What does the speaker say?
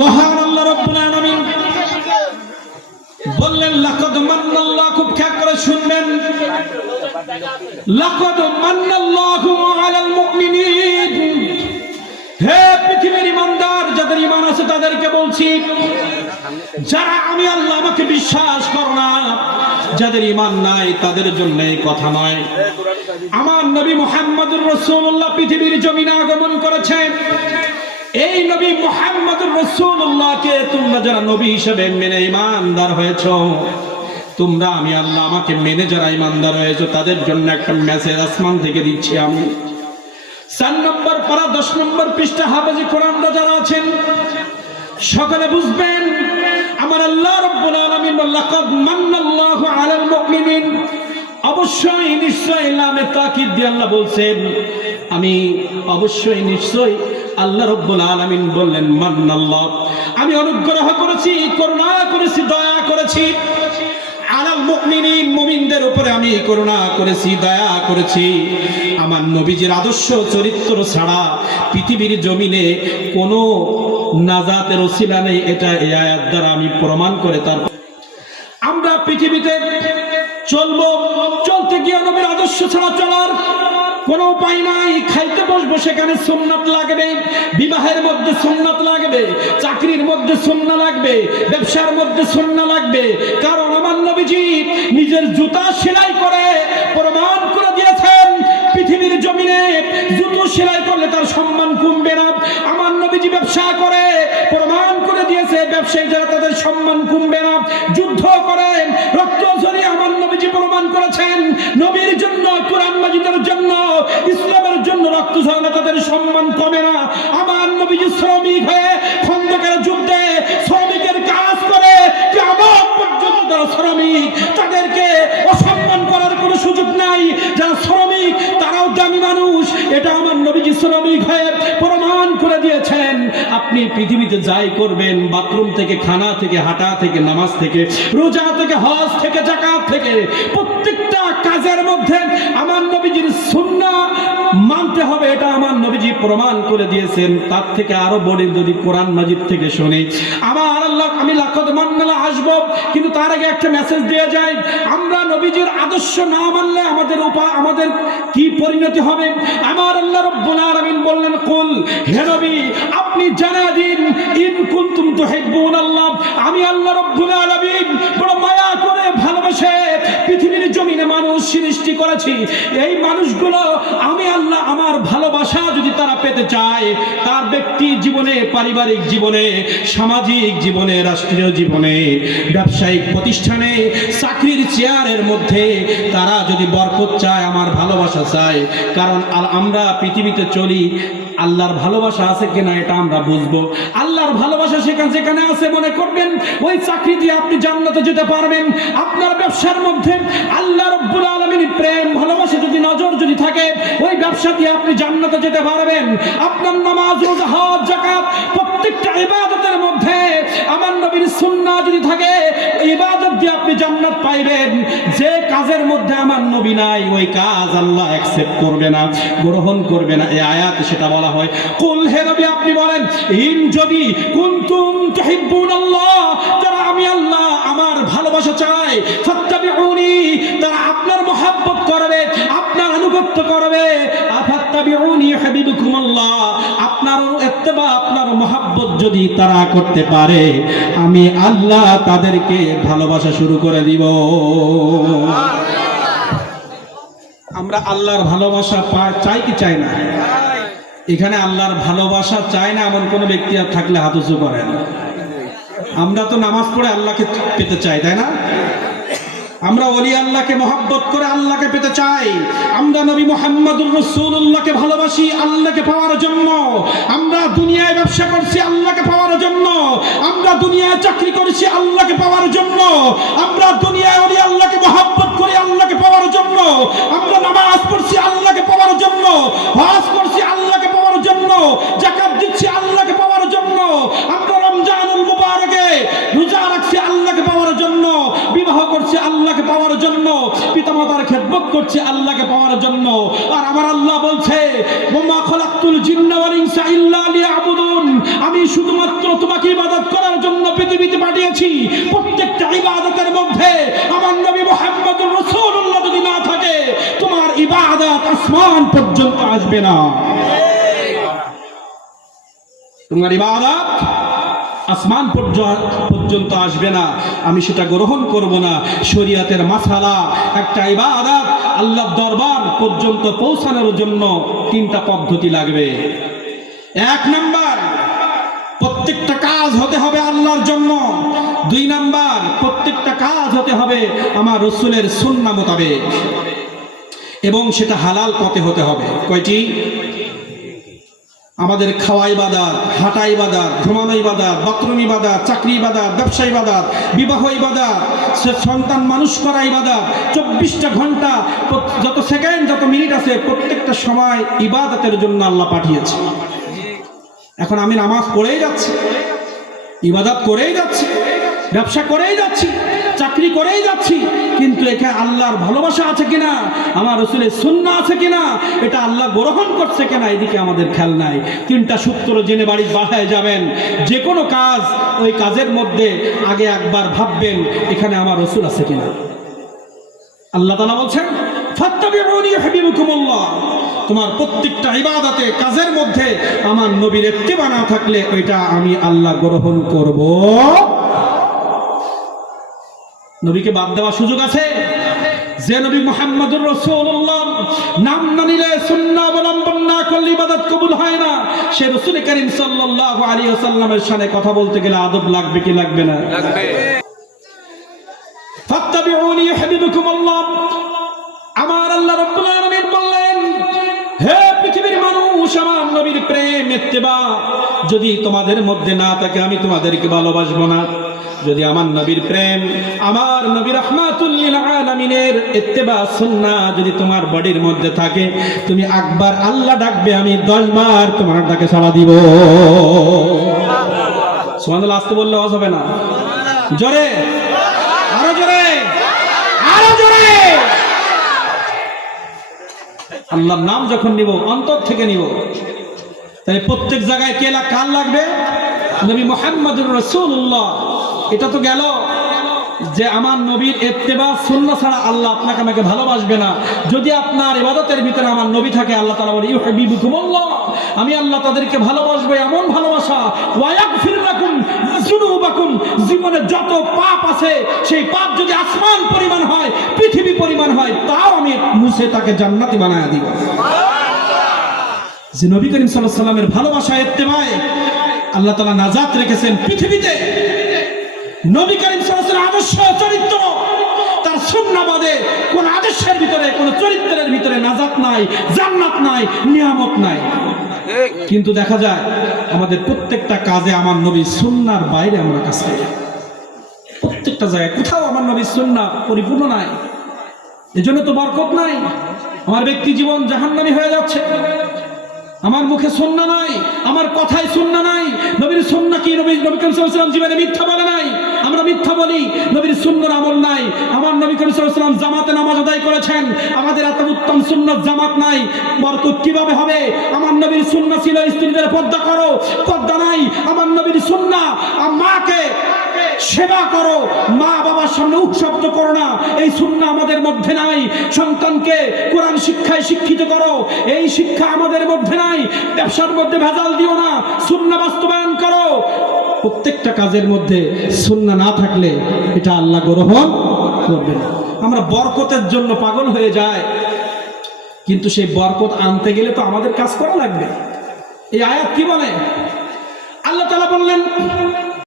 মহান আল্লাহ রাব্বুল আলামিন বললেন লাকাদ মান্নাল্লাহু, খুব খেয়াল করে শুনবেন, লাকাদ মান্নাল্লাহু আলাল মুমিনিন। হে পৃথিবীর ঈমানদার, যাদের ঈমান আছে তাদেরকে বলছি, যারা আমি আল্লাহ আমাকে বিশ্বাস করো না, যাদের ঈমান নাই তাদের জন্য এই কথা নয়। আমার নবী মুহাম্মদুর রাসূলুল্লাহ পৃথিবীর জমিনে আগমন করেছেন। এই নবী মুহাম্মদুর রাসূলুল্লাহকে তোমরা যারা নবী হিসেবে মেনে ঈমানদার হয়েছো, তোমরা আমি আল্লাহ আমাকে মেনে যারা ঈমানদার হয়েছো তাদের জন্য একটা মেসেজ আসমান থেকে দিচ্ছি আমি। 4 নম্বর পারা 10 নম্বর পৃষ্ঠা হাফেজে কোরআনরা যারা আছেন সকলে বুঝবেন, আমার আল্লাহ রাব্বুল আলামিন লাকাদ মান্নাল্লাহু আলাল মুমিনিন, অবশ্যই নিশ্চয়ই লামে তাকিদ দিয়ে আল্লাহ বলছেন, আমি অবশ্যই নিশ্চয়ই আল্লাহ রাব্বুল আলামিন বললেন মান্নাল্লাহ, আমি অনুগ্রহ করেছি, করুণা করেছি, দয়া করেছি, আলাল মুমিনিন, মুমিনদের উপরে আমি করুণা করেছি, দয়া করেছি। আমার নবীজির আদর্শ চরিত্র ছাড়া পৃথিবীর জমিনে কোনো নাজাতের ওসিলা নেই, এটা এই আয়াত দ্বারা আমি প্রমাণ করে তার আমরা পৃথিবীতে চলবো, চলতে গিয়ে নবীর আদর্শ ছাড়া চলার কোনো উপায় নাই। খাইতে বসবো সেখানে সুন্নাত লাগবে, বিবাহের মধ্যে সুন্নাত লাগবে, চাকরির মধ্যে সুন্নাত লাগবে, ব্যবসার মধ্যে সুন্নাত লাগবে। কারণ আমার নবীজি নিজের জুতা সেলাই করে প্রমাণ করে দিয়েছেন, পৃথিবীর জমিনে জুতো সেলাই করলে তার সম্মান কমবে না। আমার নবীজি ব্যবসা করে প্রমাণ করে দিয়েছে, ব্যবসায়ী যারা তাদের সম্মান কমবে না। যুদ্ধ করে রক্ত ঝরিয়ে আমার নবীজি প্রমাণ করেছেন, নবীর জন্য, কোরআন মাজিদের জন্য, ইসলামের জন্য রক্ত ঝরালে তাদের সম্মান কমে না। আমার নবীজি শ্রমিক হয়ে খন্দকের যুদ্ধে শ্রমিকের কাজ করে কিয়ামত পর্যন্ত যারা শ্রমিক তাদেরকে অসম্মান করার কোনো সুযোগ নাই। যারা শ্রমিক তারাও দামি মানুষ, এটা আমার নবীজি শ্রমিক হয়ে প্রমাণ করে দিয়েছেন। আপনি পৃথিবীতে যাই করবেন, বাথরুম থেকে, খানা থেকে, হাঁটা থেকে, নামাজ থেকে, রোজা থেকে, হজ থেকে, যাকাত থেকে, প্রত্যেকটা কাজের মধ্যে আমার নবীজির সুন্নাহ মানতে হবে, এটা আমার নবীজি প্রমাণ করে দিয়েছেন। তার থেকে আরো বড় যদি কোরআন মাজিদ থেকে শুনি, আমার আল্লাহ, আমি লাকাদ মান্নাল্লাহ আসবো, কিন্তু তার আগে একটা মেসেজ দিয়ে যায়, আমরা নবীজির আদর্শ না মানলে আমাদের কি পরিণতি হবে। আমার আল্লাহ রাব্বুল আলামিন বললেন, কুল, হে নবী আপনি জানা দিন, ইন কুনতুম তুহিব্বুনাল্লাহ, আমি আল্লাহ রাব্বুল আলামিন বড় মায়া করে ভালোবাসে পৃথিবীর জমিনে মানুষ সৃষ্টি করেছি। এই মানুষগুলো আমি আল্লাহ আমার ভালোবাসা যদি তারা পেতে চায়, তার ব্যক্তি জীবনে, পারিবারিক জীবনে, সামাজিক জীবনে, রাষ্ট্রীয় জীবনে, ব্যবসায়িক প্রতিষ্ঠানে, চাকরির চেয়ারের মধ্যে তারা যদি বরকত চায়, আমার ভালোবাসা চায়, কারণ আমরা পৃথিবীতে চলি, আল্লাহর ভালোবাসা আছে কিনা এটা আমরা বুঝবো। আল্লাহর ভালোবাসা যেখানে আছে মনে করবেন ওই চাকরি দিয়ে আপনি জান্নাতে যেতে পারবেন। আপনার ব্যবসার মধ্যে আল্লাহ রাব্বুল আলামিনের প্রেম, ভালোবাসা যদি, নজর যদি থাকে, ওই ব্যবসা দিয়ে আপনি জান্নাতে যেতে পারবেন। আপনার নামাজ, রোজা, হজ, যাকাত, প্রত্যেকটা ইবাদতের মধ্যে আমার নবীর সুন্নাহ যদি থাকে, ইবাদত দিয়ে আপনি জান্নাত পাইবেন। যে কাজের মধ্যে আমার নবী নাই, ওই কাজ আল্লাহ অ্যাকসেপ্ট করবে না, গ্রহণ করবে না। এই আয়াতে সেটা বলা হয়। কুল, হে নবী আপনি বলেন, ইন যদি কুনতুম তুহিব্বুনাল্লাহ, যারা আমি আল্লাহ আমার ভালোবাসা চায়, ফাত্তাবিউনি, তারা আপনার মহব্বত করবে, আপনার আনুগত্য করবে। আফাত্তাবিউনি ইউহিব্বুকুমুল্লাহ, আপনার ইত্তেবা, আপনার মহব্বত যদি তারা করতে পারে, আমি আল্লাহ তাদেরকে ভালোবাসা শুরু করে দিব। আমরা আল্লাহর ভালোবাসা চাই কি চাই না? এখানে আল্লাহর ভালোবাসা চায় না এমন কোন ব্যক্তি আর থাকলে হাত উঁচু করেন। আমরা তো নামাজ পড়ে আল্লাহকে পেতে চাই, তাই না? আমরা ওলি আল্লাহকে মহব্বত করে আল্লাহকে পেতে চাই। আমরা নবী মুহাম্মদুর রাসূলুল্লাহকে ভালোবাসি আল্লাহকে পাওয়ার জন্য। আমরা দুনিয়ায় ব্যবসা করছি আল্লাহকে পাওয়ার জন্য। আমরা দুনিয়ায় চাকরি করছি আল্লাহকে পাওয়ার জন্য। আমরা দুনিয়ায় ওলি আল্লাহকে মহব্বত করি আল্লাহকে পাওয়ার জন্য। আমরা নামাজ পড়ছি আল্লাহকে পাওয়ার জন্য, হজ করছি আল্লাহকে পাওয়ার জন্য, যাকাত দিচ্ছি আল্লাহকে পাওয়ার জন্য। আমরা রমজানুল মুবারকে রোজা রাখছি আল্লাহকে পাওয়ার জন্য, বিবাহ করছি আল্লাহকে পাওয়ার জন্য, পিতা পিতামাতার খেদমত করছি আল্লাহকে পাওয়ার জন্য। আর আমার আল্লাহ বলছে ওমা খলাকতুল জিন্না ওয়াল ইনসা ইল্লা লিয়াবুদুন, আমি শুধুমাত্র তোমাকে ইবাদত করার জন্য পৃথিবীতে পাঠিয়েছি। প্রত্যেকটা ইবাদতের মধ্যে আমার নবী মুহাম্মদুর রাসূলুল্লাহ যদি না থাকে, তোমার ইবাদত আসমান পর্যন্ত আসবে না। তোমার ইবাদত আসমান পর্যন্ত আসবে না, আমি সেটা গ্রহণ করব না। শরীয়তের মাসালা একটা ইবাদত আল্লাহর দরবার পর্যন্ত পৌঁছানোর জন্য তিনটা পদ্ধতি লাগবে। এক নাম্বার, প্রত্যেকটা কাজ হতে হবে আল্লাহর জন্য। দুই নাম্বার, প্রত্যেকটা কাজ হতে হবে আমার রাসূলের সুন্নাহ মোতাবেক, এবং সেটা হালাল পথে হতে হবে। কয়টি? আমাদের খাওয়া ইবাদত, হাঁটা ইবাদত, ঘুমানো ইবাদত, বাথরুম ইবাদত, চাকরি ইবাদত, ব্যবসা ইবাদত, বিবাহ ইবাদত, সন্তান মানুষ করা ইবাদত। 24টা ঘন্টা, যত সেকেন্ড, যত মিনিট আছে, প্রত্যেকটা সময় ইবাদতের জন্য আল্লাহ পাঠিয়েছে। এখন আমি নামাজ পড়েই যাচ্ছি, ইবাদত করেই যাচ্ছি, ব্যবসা করেই যাচ্ছি, চাকরি করেই যাচ্ছি, কিন্তু এখানে আল্লাহর ভালোবাসা আছে কিনা, আমার রাসূলের সুন্নাহ আছে কিনা, এটা আল্লাহ গ্রহণ করছে কিনা, এদিকে আমাদের খেয়াল নাই। তিনটা সূত্র জেনে বাড়ির বাসায় যাবেন, যে কোনো কাজ, ওই কাজের মধ্যে আগে একবার ভাববেন এখানে আমার রাসূল আছে কিনা। আল্লাহ তাআলা বলছেন ফাত্তাবিউনি ইউহিব্বুকুমুল্লাহ, তোমার প্রত্যেকটা ইবাদতে, কাজের মধ্যে আমার নবীর ইত্তেবা না থাকলে ওইটা আমি আল্লাহ গ্রহণ করব। নবীকে বাদ দেওয়ার সুযোগ আছে? যে নবী মুহাম্মদুর রাসূলুল্লাহ নাম না নিলে, সুন্নাহ অবলম্বন না করলে ইবাদত কবুল হয় না। সে রাসূল করিম সাল্লাল্লাহু আলাইহি ওয়াসাল্লামের শানে কথা বলতে গেলে আদব লাগবে কি লাগবে না? লাগবে। ফাত্তাবিউনি ইউহিব্বুকুমুল্লাহ, আমার আল্লাহ রাব্বুল আলামিন বললেন, হে পৃথিবীর মানুষ, আমার নবীর প্রেম ইত্তেবা যদি তোমাদের মধ্যে না থাকে, আমি তোমাদেরকে ভালোবাসবো না। যদি আমার নবীর প্রেম, আমার নবী রাহমাতুল লিল আলামিনের ইত্তেবা সুন্নাহ যদি তোমার বডির মধ্যে থাকে, তুমি একবার আল্লাহ ডাকবে, আমি 10 বার তোমার ডাকে সাড়া দিব। সুবহানাল্লাহ। আসতে বললে আওয়াজ হবে না, জোরে, আরো জোরে, আরো জোরে। আল্লাহর নাম যখন নিব, অন্তর থেকে নিব, তাই প্রত্যেক জায়গায় কে কার লাগবে? নবী মুহাম্মদুর রাসূলুল্লাহ। এটা তো গেল যে আমার নবীর ইত্তেবা সুন্নাহ ছাড়া আল্লাহ আপনাকে আমাকে ভালোবাসবে না। যদি আপনার ইবাদতের ভিতরে আমার নবী থাকে, আল্লাহ তাআলা বলে ইউহিব্বুকুমুল্লাহ, আমি আল্লাহ তাদেরকে ভালোবাসবো, এমন ভালোবাসা, ওয়া ইয়াগফির লাকুম যুনুবাকুম, জীবনে যত পাপ আছে সেই পাপ যদি আসমান পরিমাণ হয়, পৃথিবী পরিমাণ হয়, তাও আমি মুছে তাকে জান্নাতি বানায়া দিব। যে নবী করিম সাল্লাল্লাহু আলাইহি ওয়াসাল্লামের ভালোবাসা, ইত্তেবায় আল্লাহ তাআলা নাজাত রেখেছেন পৃথিবীতে। নবী করিম সাল্লাল্লাহু আলাইহি ওয়াসাল্লামের আদর্শ চরিত্র, তার সুন্নাহ বাদে কোন আদর্শের ভিতরে, কোন চরিত্রের ভিতরে নাজাত নাই, জান্নাত নাই, নিয়ামত নাই। কিন্তু দেখা যায় আমাদের প্রত্যেকটা কাজে আমার নবীর সুন্নাহর বাইরে আমরা কাজ করি। প্রত্যেকটা জায়গায় কোথাও আমার নবীর সুন্নাহ পরিপূর্ণ নাই, এজন্য তো বরকত নাই। আমার ব্যক্তি জীবন জাহান্নামী হয়ে যাচ্ছে। আমার মুখে সুন্নাহ নাই, আমার কথায় সুন্নাহ নাই। নবীর সুন্নাহ কি? নবী করিম সাল্লাল্লাহু আলাইহি ওয়াসাল্লাম জীবনে মিথ্যা বলে নাই, আমরা মিথ্যা বলি। নবীর সুন্নাহর আমল নাই। আমার নবী করিম সাল্লাল্লাহু আলাইহি ওয়াসাল্লাম জামাতে নামাজ আদায় করেছেন, আমাদের এত উত্তম সুন্নাত জামাত নাই, বরকত কিভাবে হবে? আমার নবীর সুন্নাহ ছিল স্ত্রীদের পর্দা করো, পর্দা নাই। আমার নবীর সুন্নাহ মাকে সেবা করো, মা বাবার সামনে উৎসব্দ করো না, এই সুন্নাহ আমাদের মধ্যে নাই। সন্তানকে কোরআন শিক্ষায় শিক্ষিত করো, এই শিক্ষা আমাদের মধ্যে নাই। ব্যবসার মধ্যে ভেজাল দিও না, সুন্নাহ বাস্তবায়ন করো। প্রত্যেকটা কাজের মধ্যে সুন্নাহ না থাকলে এটা আল্লাহ গ্রহণ করবে না। আমরা বরকতের জন্য পাগল হয়ে যায়, কিন্তু সেই বরকত আনতে গেলে তো আমাদের কাজ করা লাগবে। এই আয়াত কি বলে? আল্লাহ তাআলা বললেন